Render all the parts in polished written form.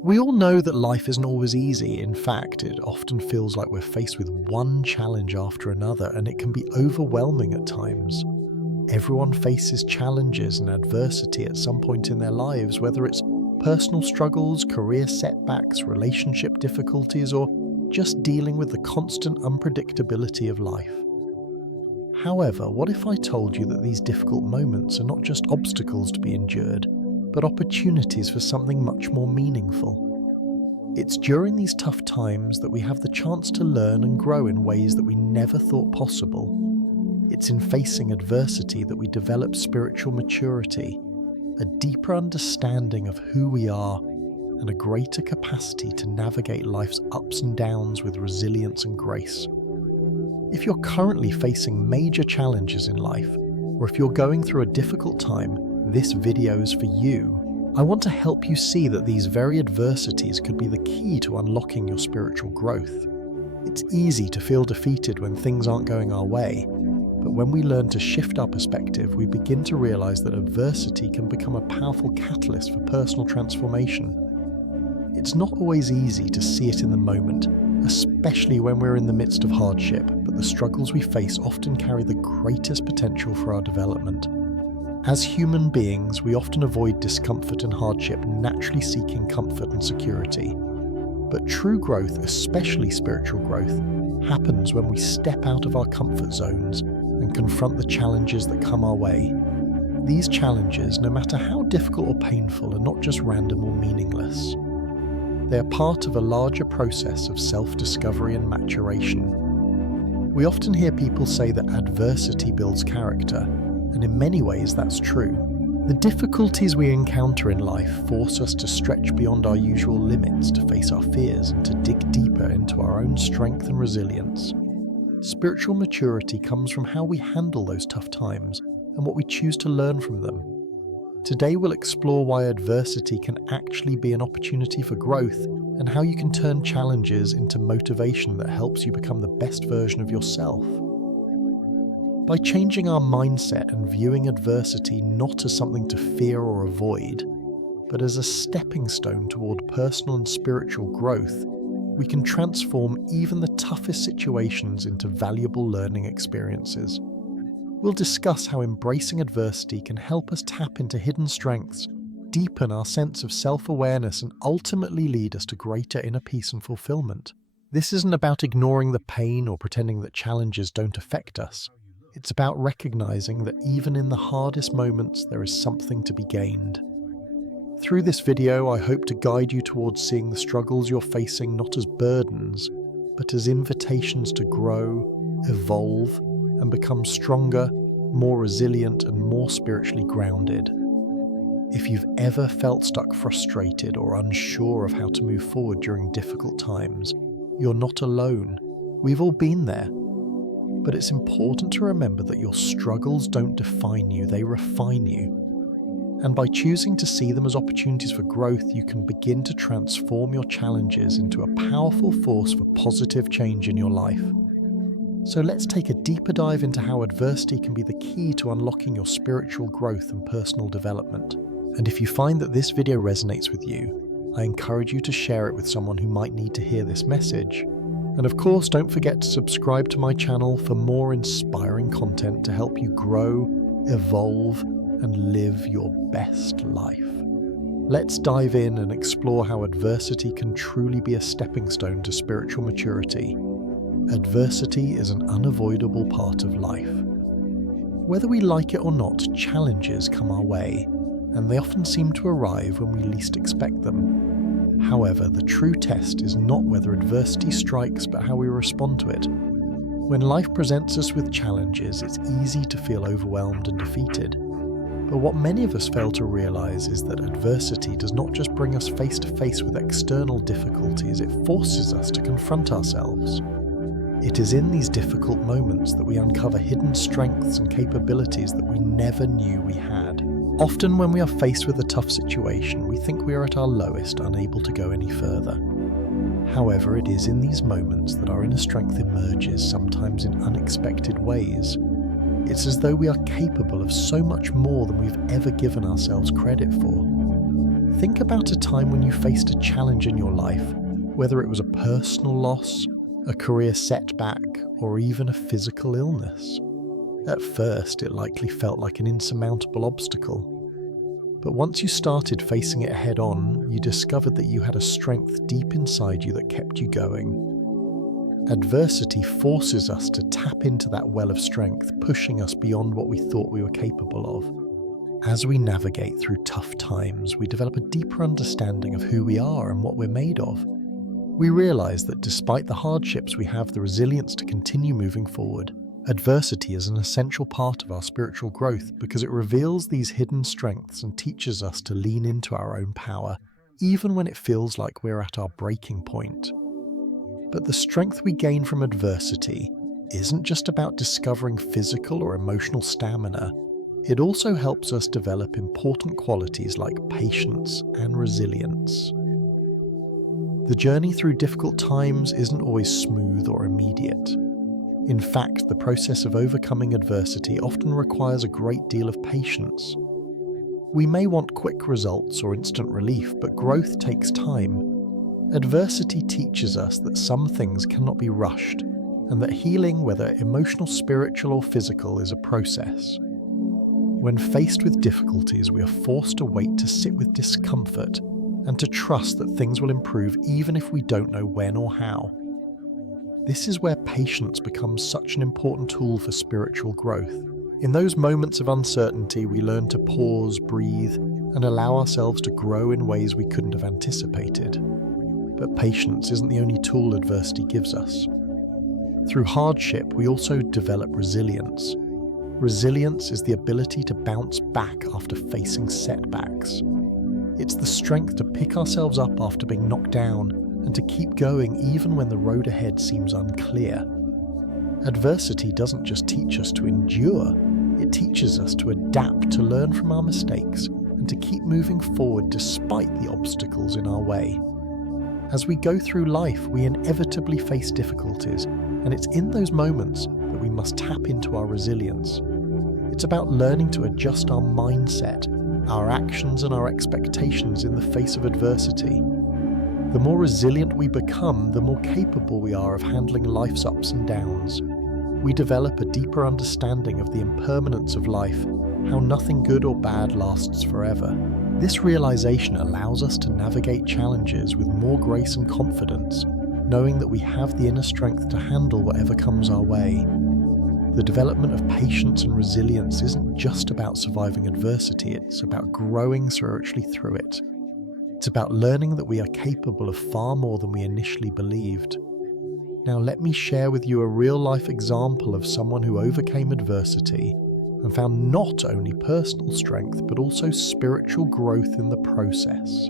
We all know that life isn't always easy. In fact, it often feels like we're faced with one challenge after another, and it can be overwhelming at times. Everyone faces challenges and adversity at some point in their lives, whether it's personal struggles, career setbacks, relationship difficulties, or just dealing with the constant unpredictability of life. However, what if I told you that these difficult moments are not just obstacles to be endured, but opportunities for something much more meaningful? It's during these tough times that we have the chance to learn and grow in ways that we never thought possible. It's in facing adversity that we develop spiritual maturity, a deeper understanding of who we are, and a greater capacity to navigate life's ups and downs with resilience and grace. If you're currently facing major challenges in life, or if you're going through a difficult time, this video is for you. I want to help you see that these very adversities could be the key to unlocking your spiritual growth. It's easy to feel defeated when things aren't going our way, but when we learn to shift our perspective, we begin to realize that adversity can become a powerful catalyst for personal transformation. It's not always easy to see it in the moment, especially when we're in the midst of hardship, but the struggles we face often carry the greatest potential for our development. As human beings, we often avoid discomfort and hardship, naturally seeking comfort and security. But true growth, especially spiritual growth, happens when we step out of our comfort zones and confront the challenges that come our way. These challenges, no matter how difficult or painful, are not just random or meaningless. They are part of a larger process of self-discovery and maturation. We often hear people say that adversity builds character, and in many ways that's true. The difficulties we encounter in life force us to stretch beyond our usual limits, to face our fears, and to dig deeper into our own strength and resilience. Spiritual maturity comes from how we handle those tough times and what we choose to learn from them. Today we'll explore why adversity can actually be an opportunity for growth, and how you can turn challenges into motivation that helps you become the best version of yourself. By changing our mindset and viewing adversity not as something to fear or avoid, but as a stepping stone toward personal and spiritual growth, we can transform even the toughest situations into valuable learning experiences. We'll discuss how embracing adversity can help us tap into hidden strengths, deepen our sense of self-awareness, and ultimately lead us to greater inner peace and fulfillment. This isn't about ignoring the pain or pretending that challenges don't affect us. It's about recognizing that even in the hardest moments, there is something to be gained. Through this video, I hope to guide you towards seeing the struggles you're facing not as burdens, but as invitations to grow, evolve, and become stronger, more resilient, and more spiritually grounded. If you've ever felt stuck, frustrated, or unsure of how to move forward during difficult times, you're not alone. We've all been there. But it's important to remember that your struggles don't define you, they refine you. And by choosing to see them as opportunities for growth, you can begin to transform your challenges into a powerful force for positive change in your life. So let's take a deeper dive into how adversity can be the key to unlocking your spiritual growth and personal development. And if you find that this video resonates with you, I encourage you to share it with someone who might need to hear this message. And of course, don't forget to subscribe to my channel for more inspiring content to help you grow, evolve, and live your best life. Let's dive in and explore how adversity can truly be a stepping stone to spiritual maturity. Adversity is an unavoidable part of life. Whether we like it or not, challenges come our way, and they often seem to arrive when we least expect them. However, the true test is not whether adversity strikes, but how we respond to it. When life presents us with challenges, it's easy to feel overwhelmed and defeated. But what many of us fail to realize is that adversity does not just bring us face to face with external difficulties, it forces us to confront ourselves. It is in these difficult moments that we uncover hidden strengths and capabilities that we never knew we had. Often when we are faced with a tough situation, we think we are at our lowest, unable to go any further. However, it is in these moments that our inner strength emerges, sometimes in unexpected ways. It's as though we are capable of so much more than we've ever given ourselves credit for. Think about a time when you faced a challenge in your life, whether it was a personal loss, a career setback, or even a physical illness. At first, it likely felt like an insurmountable obstacle. But once you started facing it head on, you discovered that you had a strength deep inside you that kept you going. Adversity forces us to tap into that well of strength, pushing us beyond what we thought we were capable of. As we navigate through tough times, we develop a deeper understanding of who we are and what we're made of. We realize that despite the hardships, we have the resilience to continue moving forward. Adversity is an essential part of our spiritual growth because it reveals these hidden strengths and teaches us to lean into our own power, even when it feels like we're at our breaking point. But the strength we gain from adversity isn't just about discovering physical or emotional stamina. It also helps us develop important qualities like patience and resilience. The journey through difficult times isn't always smooth or immediate. In fact, the process of overcoming adversity often requires a great deal of patience. We may want quick results or instant relief, but growth takes time. Adversity teaches us that some things cannot be rushed, and that healing, whether emotional, spiritual, or physical, is a process. When faced with difficulties, we are forced to wait to sit with discomfort and to trust that things will improve even if we don't know when or how. This is where patience becomes such an important tool for spiritual growth. In those moments of uncertainty, we learn to pause, breathe, and allow ourselves to grow in ways we couldn't have anticipated. But patience isn't the only tool adversity gives us. Through hardship, we also develop resilience. Resilience is the ability to bounce back after facing setbacks. It's the strength to pick ourselves up after being knocked down and to keep going even when the road ahead seems unclear. Adversity doesn't just teach us to endure, it teaches us to adapt, to learn from our mistakes, and to keep moving forward despite the obstacles in our way. As we go through life, we inevitably face difficulties, and it's in those moments that we must tap into our resilience. It's about learning to adjust our mindset, our actions, and our expectations in the face of adversity. The more resilient we become, the more capable we are of handling life's ups and downs. We develop a deeper understanding of the impermanence of life, how nothing good or bad lasts forever. This realization allows us to navigate challenges with more grace and confidence, knowing that we have the inner strength to handle whatever comes our way. The development of patience and resilience isn't just about surviving adversity, it's about growing spiritually through it. It's about learning that we are capable of far more than we initially believed. Now let me share with you a real-life example of someone who overcame adversity and found not only personal strength but also spiritual growth in the process.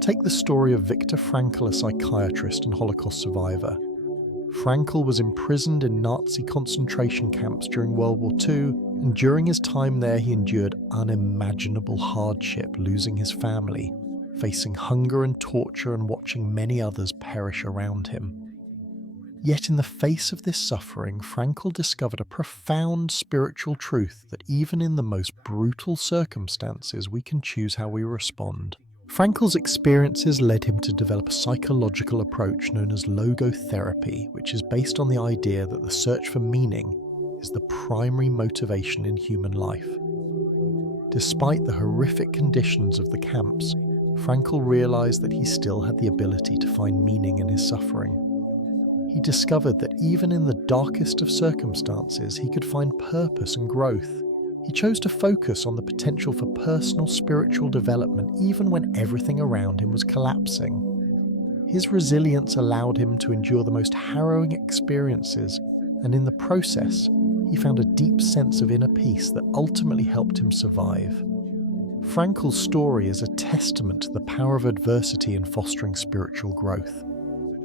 Take the story of Viktor Frankl, a psychiatrist and Holocaust survivor. Frankl was imprisoned in Nazi concentration camps during World War II, and during his time there he endured unimaginable hardship, losing his family, facing hunger and torture, and watching many others perish around him. Yet in the face of this suffering, Frankl discovered a profound spiritual truth that even in the most brutal circumstances, we can choose how we respond. Frankl's experiences led him to develop a psychological approach known as logotherapy, which is based on the idea that the search for meaning is the primary motivation in human life. Despite the horrific conditions of the camps, Frankl realized that he still had the ability to find meaning in his suffering. He discovered that even in the darkest of circumstances, he could find purpose and growth. He chose to focus on the potential for personal spiritual development even when everything around him was collapsing. His resilience allowed him to endure the most harrowing experiences, and in the process, he found a deep sense of inner peace that ultimately helped him survive. Frankl's story is a testament to the power of adversity in fostering spiritual growth.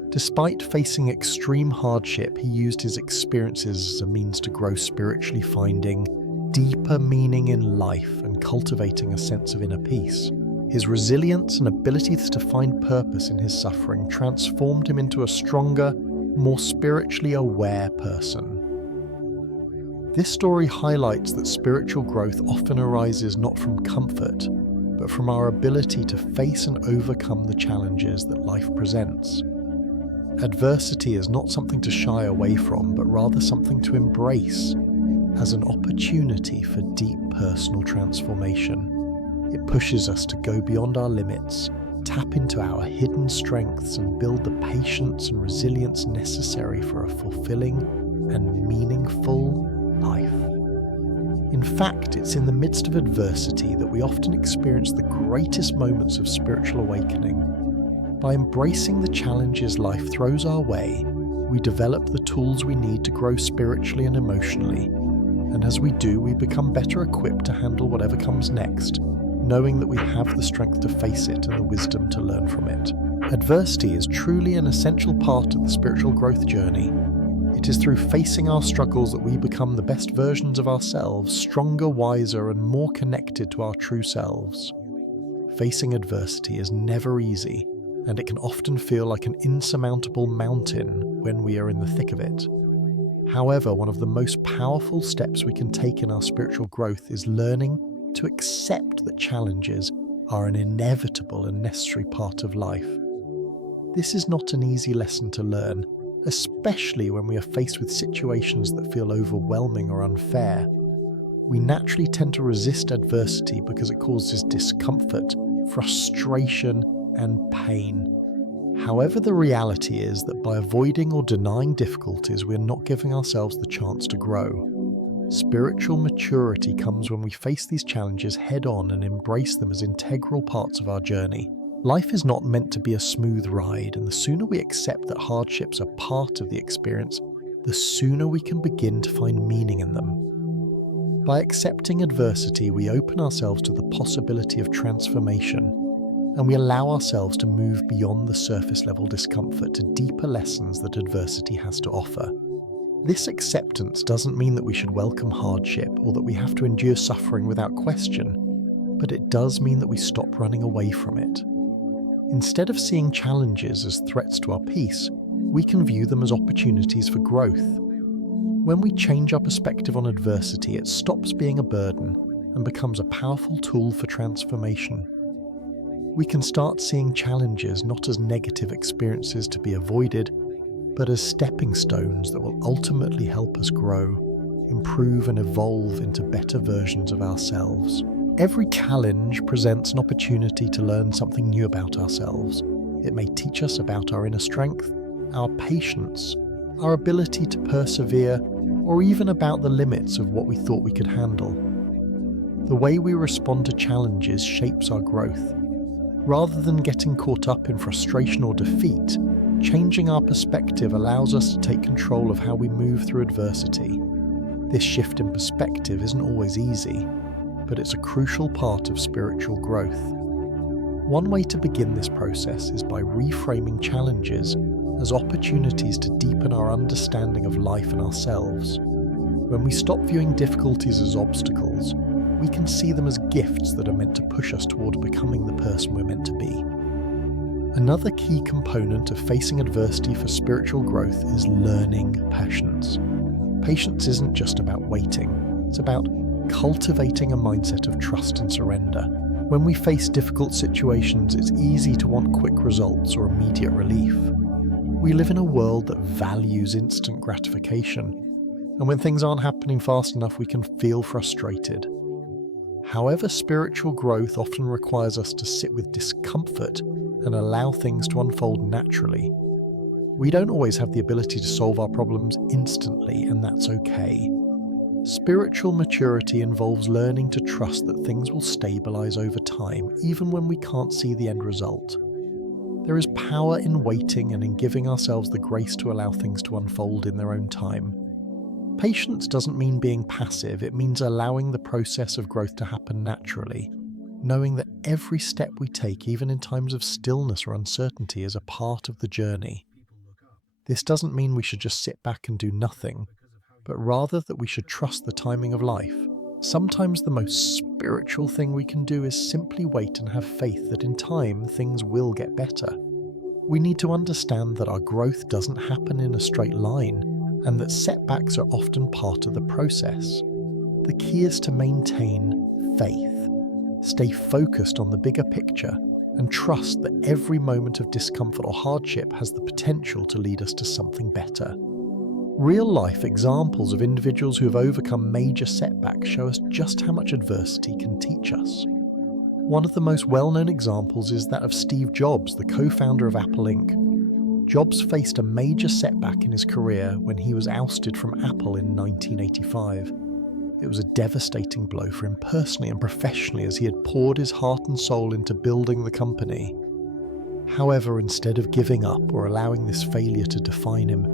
Despite facing extreme hardship, he used his experiences as a means to grow spiritually, finding deeper meaning in life and cultivating a sense of inner peace. His resilience and ability to find purpose in his suffering transformed him into a stronger, more spiritually aware person. This story highlights that spiritual growth often arises not from comfort, but from our ability to face and overcome the challenges that life presents. Adversity is not something to shy away from, but rather something to embrace as an opportunity for deep personal transformation. It pushes us to go beyond our limits, tap into our hidden strengths, and build the patience and resilience necessary for a fulfilling and meaningful life. In fact, it's in the midst of adversity that we often experience the greatest moments of spiritual awakening. By embracing the challenges life throws our way, we develop the tools we need to grow spiritually and emotionally. And as we do, we become better equipped to handle whatever comes next, knowing that we have the strength to face it and the wisdom to learn from it. Adversity is truly an essential part of the spiritual growth journey. It is through facing our struggles that we become the best versions of ourselves, stronger, wiser, and more connected to our true selves. Facing adversity is never easy, and it can often feel like an insurmountable mountain when we are in the thick of it. However, one of the most powerful steps we can take in our spiritual growth is learning to accept that challenges are an inevitable and necessary part of life. This is not an easy lesson to learn, especially when we are faced with situations that feel overwhelming or unfair. We naturally tend to resist adversity because it causes discomfort, frustration, and pain. However, the reality is that by avoiding or denying difficulties, we are not giving ourselves the chance to grow. Spiritual maturity comes when we face these challenges head-on and embrace them as integral parts of our journey. Life is not meant to be a smooth ride, and the sooner we accept that hardships are part of the experience, the sooner we can begin to find meaning in them. By accepting adversity, we open ourselves to the possibility of transformation, and we allow ourselves to move beyond the surface-level discomfort to deeper lessons that adversity has to offer. This acceptance doesn't mean that we should welcome hardship or that we have to endure suffering without question, but it does mean that we stop running away from it. Instead of seeing challenges as threats to our peace, we can view them as opportunities for growth. When we change our perspective on adversity, it stops being a burden and becomes a powerful tool for transformation. We can start seeing challenges not as negative experiences to be avoided, but as stepping stones that will ultimately help us grow, improve, and evolve into better versions of ourselves. Every challenge presents an opportunity to learn something new about ourselves. It may teach us about our inner strength, our patience, our ability to persevere, or even about the limits of what we thought we could handle. The way we respond to challenges shapes our growth. Rather than getting caught up in frustration or defeat, changing our perspective allows us to take control of how we move through adversity. This shift in perspective isn't always easy, but it's a crucial part of spiritual growth. One way to begin this process is by reframing challenges as opportunities to deepen our understanding of life and ourselves. When we stop viewing difficulties as obstacles, we can see them as gifts that are meant to push us toward becoming the person we're meant to be. Another key component of facing adversity for spiritual growth is learning patience. Patience isn't just about waiting, it's about cultivating a mindset of trust and surrender. When we face difficult situations, it's easy to want quick results or immediate relief. We live in a world that values instant gratification, and when things aren't happening fast enough, we can feel frustrated. However, spiritual growth often requires us to sit with discomfort and allow things to unfold naturally. We don't always have the ability to solve our problems instantly, and that's okay. Spiritual maturity involves learning to trust that things will stabilize over time, even when we can't see the end result. There is power in waiting and in giving ourselves the grace to allow things to unfold in their own time. Patience doesn't mean being passive, it means allowing the process of growth to happen naturally, knowing that every step we take, even in times of stillness or uncertainty, is a part of the journey. This doesn't mean we should just sit back and do nothing, but rather that we should trust the timing of life. Sometimes the most spiritual thing we can do is simply wait and have faith that in time things will get better. We need to understand that our growth doesn't happen in a straight line, and that setbacks are often part of the process. The key is to maintain faith. Stay focused on the bigger picture and trust that every moment of discomfort or hardship has the potential to lead us to something better. Real-life examples of individuals who have overcome major setbacks show us just how much adversity can teach us. One of the most well-known examples is that of Steve Jobs, the co-founder of Apple Inc. Jobs faced a major setback in his career when he was ousted from Apple in 1985. It was a devastating blow for him personally and professionally, as he had poured his heart and soul into building the company. However, instead of giving up or allowing this failure to define him,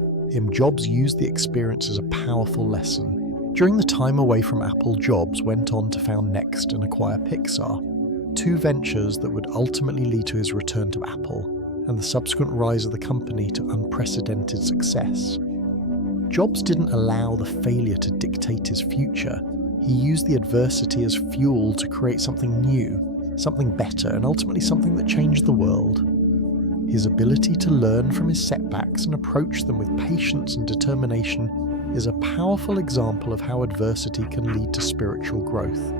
Jobs used the experience as a powerful lesson. During the time away from Apple, Jobs went on to found Next and acquire Pixar, two ventures that would ultimately lead to his return to Apple and the subsequent rise of the company to unprecedented success. Jobs didn't allow the failure to dictate his future. He used the adversity as fuel to create something new, something better, and ultimately something that changed the world. His ability to learn from his setbacks and approach them with patience and determination is a powerful example of how adversity can lead to spiritual growth.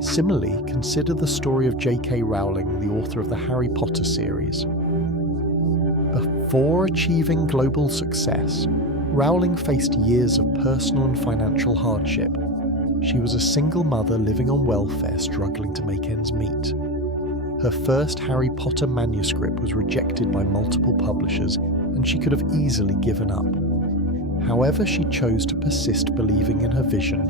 Similarly, consider the story of J.K. Rowling, the author of the Harry Potter series. Before achieving global success, Rowling faced years of personal and financial hardship. She was a single mother living on welfare, struggling to make ends meet. Her first Harry Potter manuscript was rejected by multiple publishers, and she could have easily given up. However, she chose to persist, believing in her vision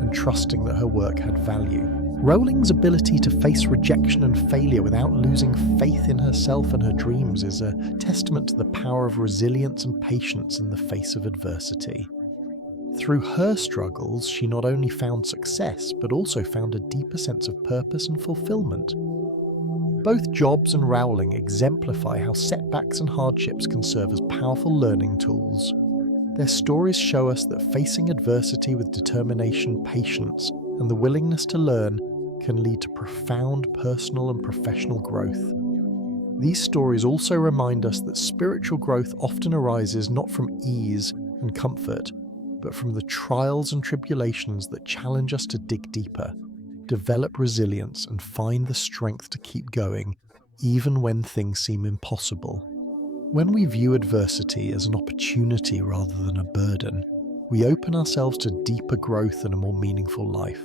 and trusting that her work had value. Rowling's ability to face rejection and failure without losing faith in herself and her dreams is a testament to the power of resilience and patience in the face of adversity. Through her struggles, she not only found success, but also found a deeper sense of purpose and fulfillment. Both Jobs and Rowling exemplify how setbacks and hardships can serve as powerful learning tools. Their stories show us that facing adversity with determination, patience, and the willingness to learn can lead to profound personal and professional growth. These stories also remind us that spiritual growth often arises not from ease and comfort, but from the trials and tribulations that challenge us to dig deeper, develop resilience, and find the strength to keep going, even when things seem impossible. When we view adversity as an opportunity rather than a burden, we open ourselves to deeper growth and a more meaningful life.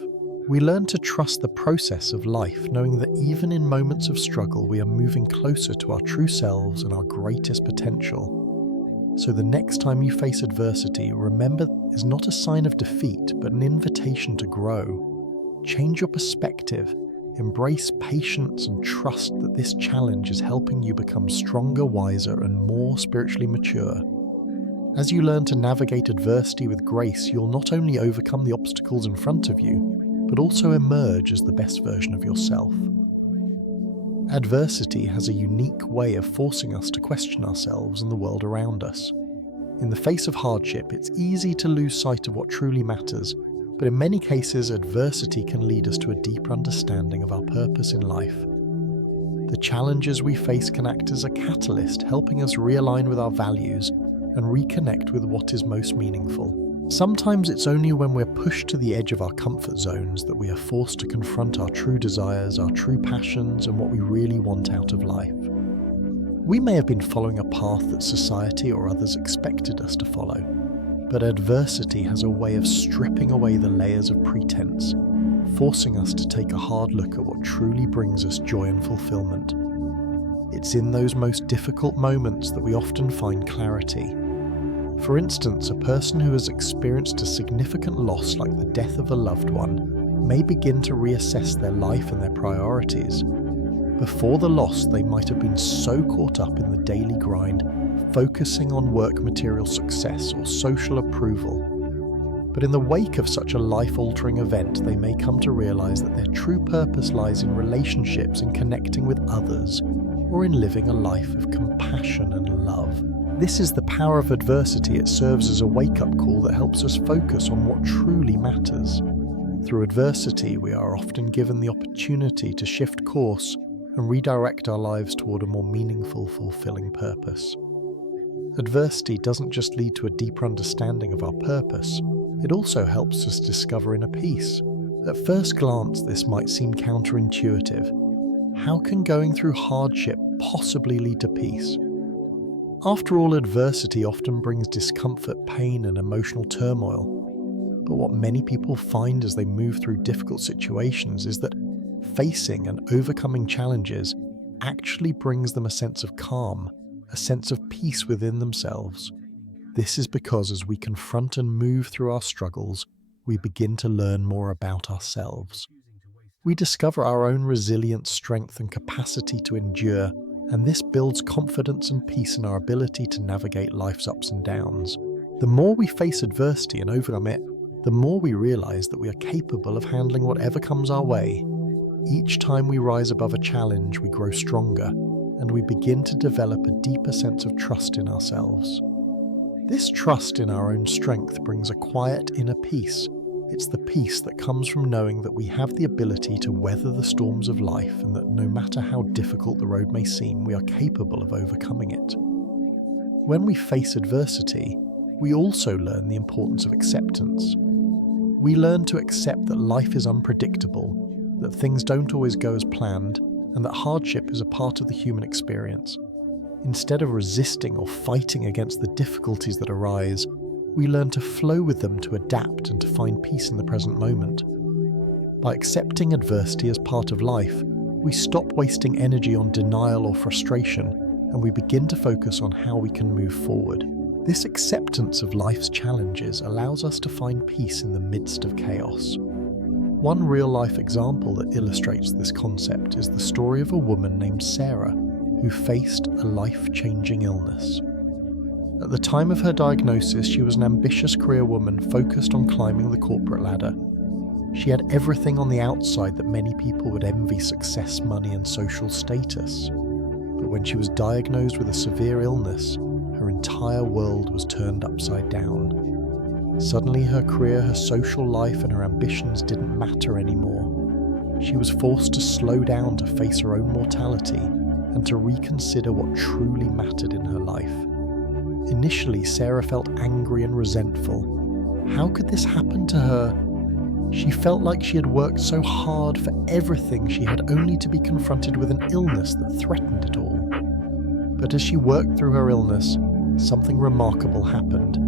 We learn to trust the process of life, knowing that even in moments of struggle, we are moving closer to our true selves and our greatest potential. So the next time you face adversity, remember it is not a sign of defeat, but an invitation to grow. Change your perspective, embrace patience, and trust that this challenge is helping you become stronger, wiser, and more spiritually mature. As you learn to navigate adversity with grace, you'll not only overcome the obstacles in front of you, but also emerge as the best version of yourself. Adversity has a unique way of forcing us to question ourselves and the world around us. In the face of hardship, it's easy to lose sight of what truly matters, but in many cases, adversity can lead us to a deeper understanding of our purpose in life. The challenges we face can act as a catalyst, helping us realign with our values and reconnect with what is most meaningful. Sometimes it's only when we're pushed to the edge of our comfort zones that we are forced to confront our true desires, our true passions, and what we really want out of life. We may have been following a path that society or others expected us to follow, but adversity has a way of stripping away the layers of pretense, forcing us to take a hard look at what truly brings us joy and fulfillment. It's in those most difficult moments that we often find clarity. For instance, a person who has experienced a significant loss like the death of a loved one may begin to reassess their life and their priorities. Before the loss, they might have been so caught up in the daily grind, focusing on work material success or social approval. But in the wake of such a life-altering event, they may come to realize that their true purpose lies in relationships and connecting with others, or in living a life of compassion and love. This is the power of adversity. It serves as a wake-up call that helps us focus on what truly matters. Through adversity, we are often given the opportunity to shift course and redirect our lives toward a more meaningful, fulfilling purpose. Adversity doesn't just lead to a deeper understanding of our purpose, it also helps us discover inner peace. At first glance, this might seem counterintuitive. How can going through hardship possibly lead to peace? After all, adversity often brings discomfort, pain, and emotional turmoil. But what many people find as they move through difficult situations is that facing and overcoming challenges actually brings them a sense of calm, a sense of peace within themselves. This is because as we confront and move through our struggles, we begin to learn more about ourselves. We discover our own resilience, strength, and capacity to endure, and this builds confidence and peace in our ability to navigate life's ups and downs. The more we face adversity and overcome it, the more we realize that we are capable of handling whatever comes our way. Each time we rise above a challenge, we grow stronger, and we begin to develop a deeper sense of trust in ourselves. This trust in our own strength brings a quiet inner peace. It's the peace that comes from knowing that we have the ability to weather the storms of life and that no matter how difficult the road may seem, we are capable of overcoming it. When we face adversity, we also learn the importance of acceptance. We learn to accept that life is unpredictable, that things don't always go as planned, and that hardship is a part of the human experience. Instead of resisting or fighting against the difficulties that arise, we learn to flow with them, to adapt and to find peace in the present moment. By accepting adversity as part of life, we stop wasting energy on denial or frustration, and we begin to focus on how we can move forward. This acceptance of life's challenges allows us to find peace in the midst of chaos. One real-life example that illustrates this concept is the story of a woman named Sarah, who faced a life-changing illness. At the time of her diagnosis, she was an ambitious career woman focused on climbing the corporate ladder. She had everything on the outside that many people would envy: success, money, and social status. But when she was diagnosed with a severe illness, her entire world was turned upside down. Suddenly, her career, her social life, and her ambitions didn't matter anymore. She was forced to slow down to face her own mortality and to reconsider what truly mattered in her life. Initially, Sarah felt angry and resentful. How could this happen to her? She felt like she had worked so hard for everything she had, only to be confronted with an illness that threatened it all. But as she worked through her illness, something remarkable happened.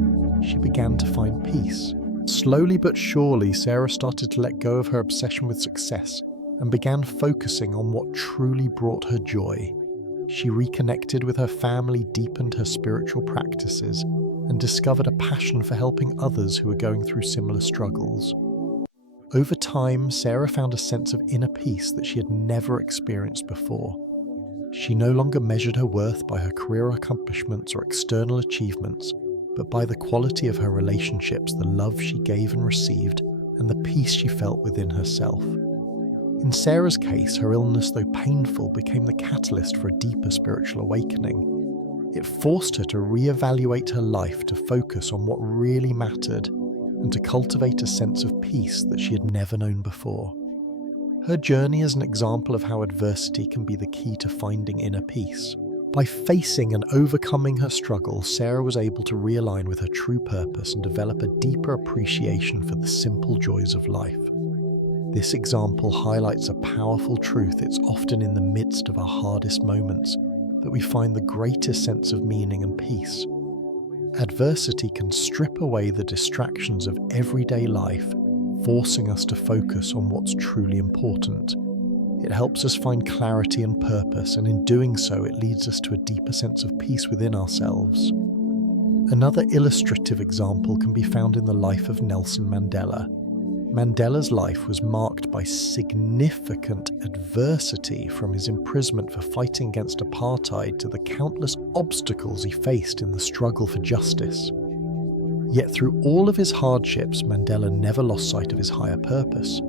She began to find peace. Slowly but surely, Sarah started to let go of her obsession with success and began focusing on what truly brought her joy. She reconnected with her family, deepened her spiritual practices, and discovered a passion for helping others who were going through similar struggles. Over time, Sarah found a sense of inner peace that she had never experienced before. She no longer measured her worth by her career accomplishments or external achievements, but by the quality of her relationships, the love she gave and received, and the peace she felt within herself. In Sarah's case, her illness, though painful, became the catalyst for a deeper spiritual awakening. It forced her to reevaluate her life, to focus on what really mattered, and to cultivate a sense of peace that she had never known before. Her journey is an example of how adversity can be the key to finding inner peace. By facing and overcoming her struggles, Sarah was able to realign with her true purpose and develop a deeper appreciation for the simple joys of life. This example highlights a powerful truth: it's often in the midst of our hardest moments that we find the greatest sense of meaning and peace. Adversity can strip away the distractions of everyday life, forcing us to focus on what's truly important. It helps us find clarity and purpose, and in doing so, it leads us to a deeper sense of peace within ourselves. Another illustrative example can be found in the life of Nelson Mandela. Mandela's life was marked by significant adversity, from his imprisonment for fighting against apartheid to the countless obstacles he faced in the struggle for justice. Yet through all of his hardships, Mandela never lost sight of his higher purpose.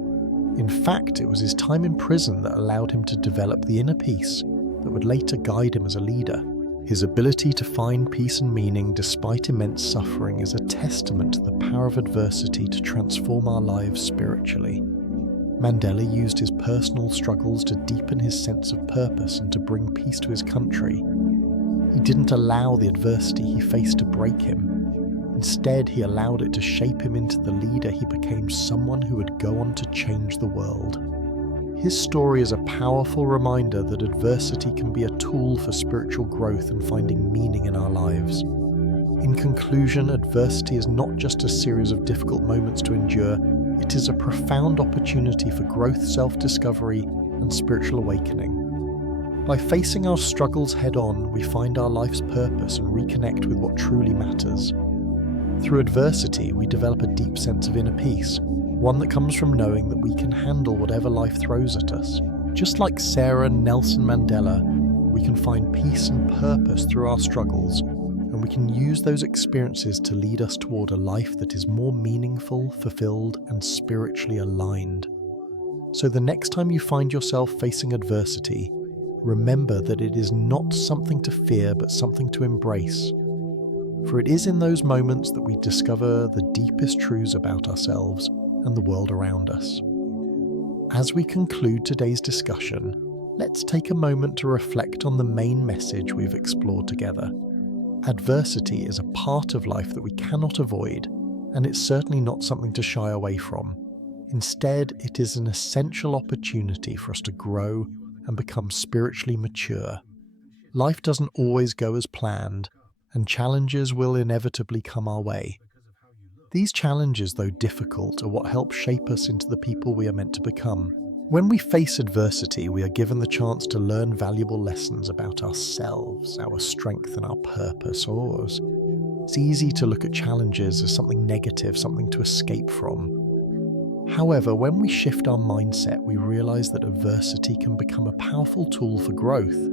In fact, it was his time in prison that allowed him to develop the inner peace that would later guide him as a leader. His ability to find peace and meaning despite immense suffering is a testament to the power of adversity to transform our lives spiritually. Mandela used his personal struggles to deepen his sense of purpose and to bring peace to his country. He didn't allow the adversity he faced to break him. Instead, he allowed it to shape him into the leader he became, someone who would go on to change the world. His story is a powerful reminder that adversity can be a tool for spiritual growth and finding meaning in our lives. In conclusion, adversity is not just a series of difficult moments to endure, it is a profound opportunity for growth, self-discovery, and spiritual awakening. By facing our struggles head-on, we find our life's purpose and reconnect with what truly matters. Through adversity, we develop a deep sense of inner peace, one that comes from knowing that we can handle whatever life throws at us. Just like Sarah and Nelson Mandela, we can find peace and purpose through our struggles, and we can use those experiences to lead us toward a life that is more meaningful, fulfilled, and spiritually aligned. So the next time you find yourself facing adversity, remember that it is not something to fear, but something to embrace. For it is in those moments that we discover the deepest truths about ourselves and the world around us. As we conclude today's discussion, let's take a moment to reflect on the main message we've explored together. Adversity is a part of life that we cannot avoid, and it's certainly not something to shy away from. Instead, it is an essential opportunity for us to grow and become spiritually mature. Life doesn't always go as planned, and challenges will inevitably come our way. These challenges, though difficult, are what help shape us into the people we are meant to become. When we face adversity, we are given the chance to learn valuable lessons about ourselves, our strength and our purpose. It's easy to look at challenges as something negative, something to escape from. However, when we shift our mindset, we realize that adversity can become a powerful tool for growth.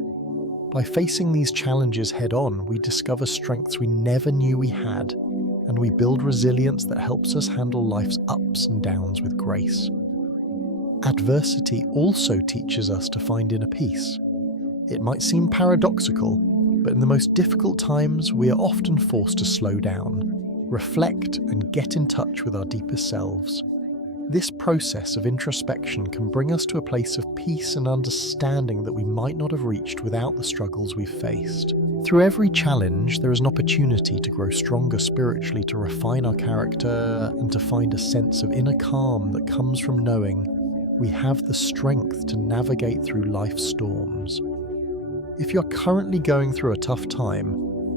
By facing these challenges head-on, we discover strengths we never knew we had, and we build resilience that helps us handle life's ups and downs with grace. Adversity also teaches us to find inner peace. It might seem paradoxical, but in the most difficult times, we are often forced to slow down, reflect, and get in touch with our deepest selves. This process of introspection can bring us to a place of peace and understanding that we might not have reached without the struggles we've faced. Through every challenge, there is an opportunity to grow stronger spiritually, to refine our character, and to find a sense of inner calm that comes from knowing we have the strength to navigate through life's storms. If you're currently going through a tough time,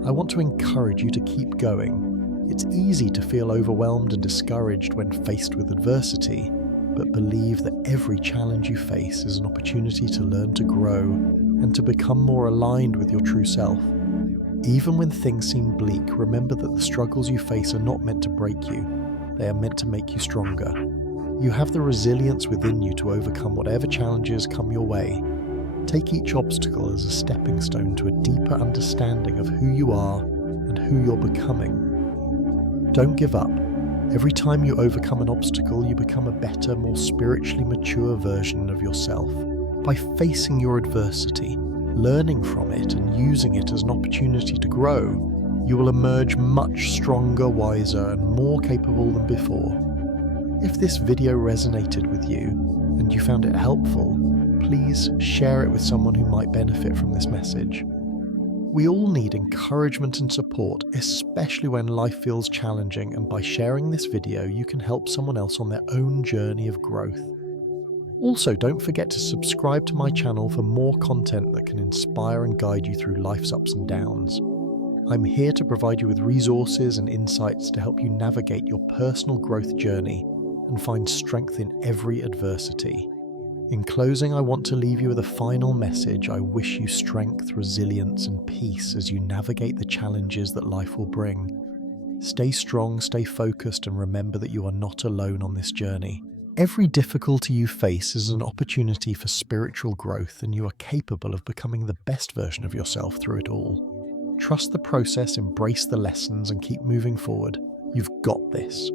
I want to encourage you to keep going. It's easy to feel overwhelmed and discouraged when faced with adversity, but believe that every challenge you face is an opportunity to learn to grow and to become more aligned with your true self. Even when things seem bleak, remember that the struggles you face are not meant to break you. They are meant to make you stronger. You have the resilience within you to overcome whatever challenges come your way. Take each obstacle as a stepping stone to a deeper understanding of who you are and who you're becoming. Don't give up. Every time you overcome an obstacle, you become a better, more spiritually mature version of yourself. By facing your adversity, learning from it, and using it as an opportunity to grow, you will emerge much stronger, wiser, and more capable than before. If this video resonated with you and you found it helpful, please share it with someone who might benefit from this message. We all need encouragement and support, especially when life feels challenging, and by sharing this video, you can help someone else on their own journey of growth. Also, don't forget to subscribe to my channel for more content that can inspire and guide you through life's ups and downs. I'm here to provide you with resources and insights to help you navigate your personal growth journey and find strength in every adversity. In closing, I want to leave you with a final message. I wish you strength, resilience, and peace as you navigate the challenges that life will bring. Stay strong, stay focused, and remember that you are not alone on this journey. Every difficulty you face is an opportunity for spiritual growth, and you are capable of becoming the best version of yourself through it all. Trust the process, embrace the lessons, and keep moving forward. You've got this.